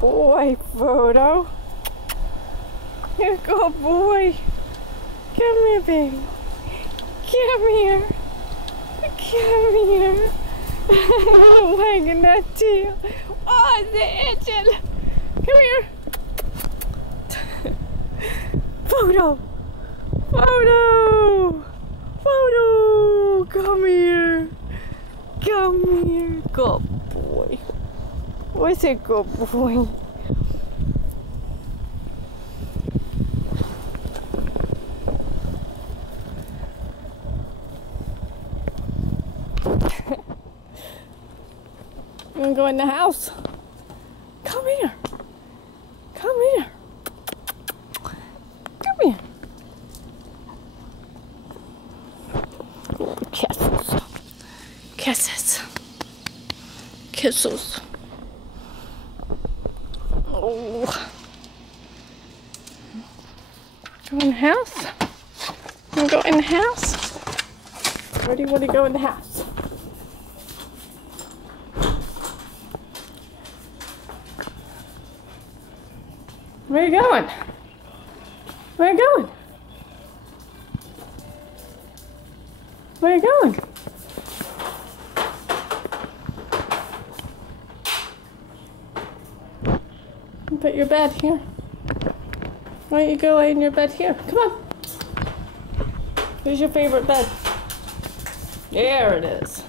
boy, Frodo. You're a good boy. Come here, baby. Come here. Come here. Wagging that tail. Oh, it's itching. Come here. Frodo. Frodo. Frodo. Come here. Come here. Good boy. What's a good boy? You wanna go in the house? Come here. Come here. Come here. Oh, kisses. Kisses. Kisses. Oh. Go in the house? You wanna go in the house? Where do you want to go in the house? Where are you going? Where are you going? Where are you going? Put your bed here. Why don't you go lay in your bed here? Come on. Who's your favorite bed? There it is.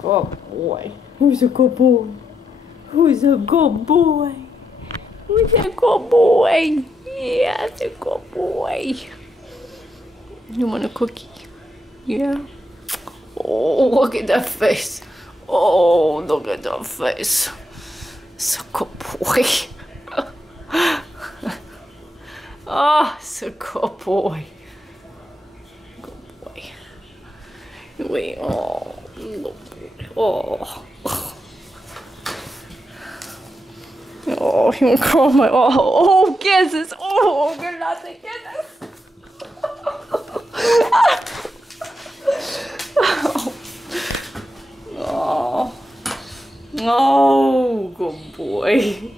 Good boy. Who's a good boy? Who's a good boy? Who's a good boy? Yeah, it's a good boy. You want a cookie? Yeah. Oh, look at that face. Oh, look at that face. It's a good boy. Oh, it's a good boy. Good boy. Wait, oh, look. Oh. Oh, you call my oh kisses. Oh, you're not the kisses. Oh. Oh, good boy.